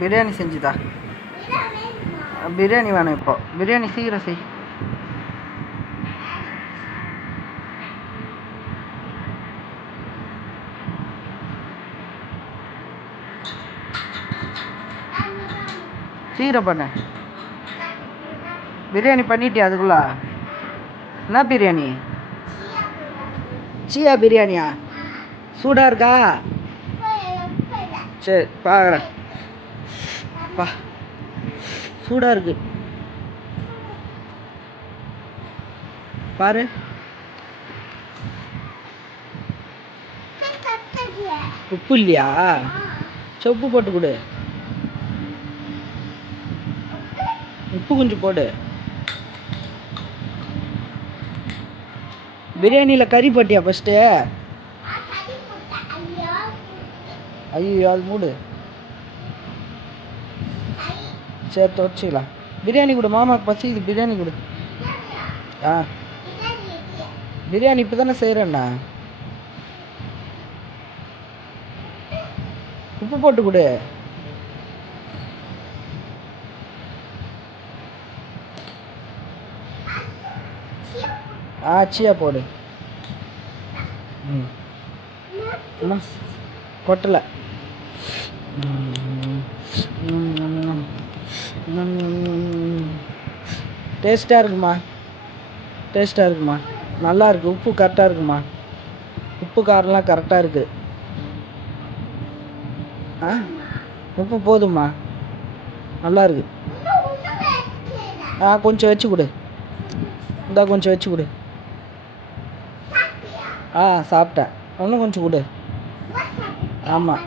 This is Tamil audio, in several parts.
பிரியாணி செஞ்சுதா? பிரியாணி வேணும் இப்போ. பிரியாணி சீக்கிரம் செய். சீக்கிரம் பண்ண. பிரியாணி பண்ணிட்டியா அதுக்குள்ள? என்ன பிரியாணி? சியா பிரியாணியா? சூடாக இருக்கா? சரி பார்க்குறேன். பா சூடாக இருக்கு பாரு. உப்பு இல்லையா? உப்பு போட்டு கொடு. உப்பு கொஞ்சம் போடு. பிரியாணியில் கறி போட்டியா ஃபஸ்ட்டு? ஐயோ அது மூடு. சரி துவச்சிக்கலாம். பிரியாணி கொடு, மாமாவுக்கு பசிக்குது. பிரியாணி கொடு. ஆ பிரியாணி இப்போ தானே செய்கிறேண்ணா. உப்பு போட்டு கொடு. சியா போடு. ம் கொட்டலை. டேஸ்ட்டாக இருக்குமா? டேஸ்ட்டாக இருக்குமா? நல்லா இருக்குது. உப்பு கரெக்டாக இருக்குமா? உப்பு காரெலாம் கரெக்டாக இருக்குது. ஆ உப்பு போதுமா? நல்லா இருக்கு. கொஞ்சம் வச்சு கொடு. இந்தா கொஞ்சம் வச்சு கொடு. சாப்பிட்டேன். இன்னும் கொஞ்சம் கொடு. ஆமாம்.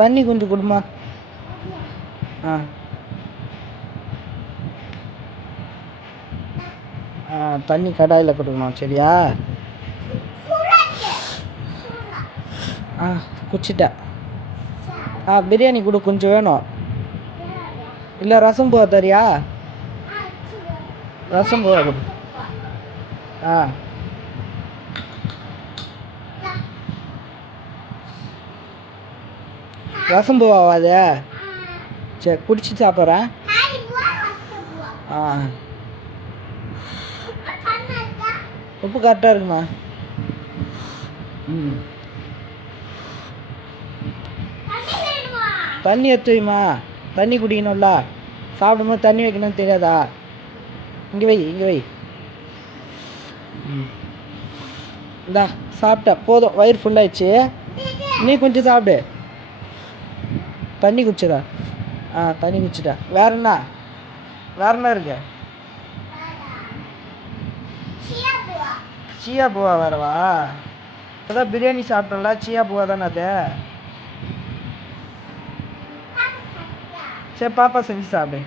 தண்ணி கொஞ்சம் கொடுமா. தண்ணி கடாயில் கொடுக்கணும். சரியா? குச்சிட்டேன். பிரியாணி கொடு, கொஞ்சம் வேணும். இல்லை ரசம் போவா தரியா? ரசம் போவா கொடு. ரசம் போவாவா அது? சரி குடிச்சு சாப்பிட்றேன். உப்பு கரெக்டாக இருக்குமா? தண்ணி எடுத்து வைமா. தண்ணி குடிக்கணும்ல. சாப்பிடும்போது தண்ணி வைக்கணும்னு தெரியாதா? இங்கே வை, இங்கே வை. இந்தா சாப்பிட்டேன். போதும், வயிறு ஃபுல்லாகிடுச்சு. நீ கொஞ்சம் சாப்பிடு. தண்ணி குடிச்சிடா. தண்ணி குடிச்சிட்டா. வேற என்ன இருக்கு? சியா பூவா வேறவா? இப்போதான் பிரியாணி சாப்பிட்டோம்ல, சியா பூவா தானே அது? சரி பாப்பா செஞ்சு சாப்பிடு.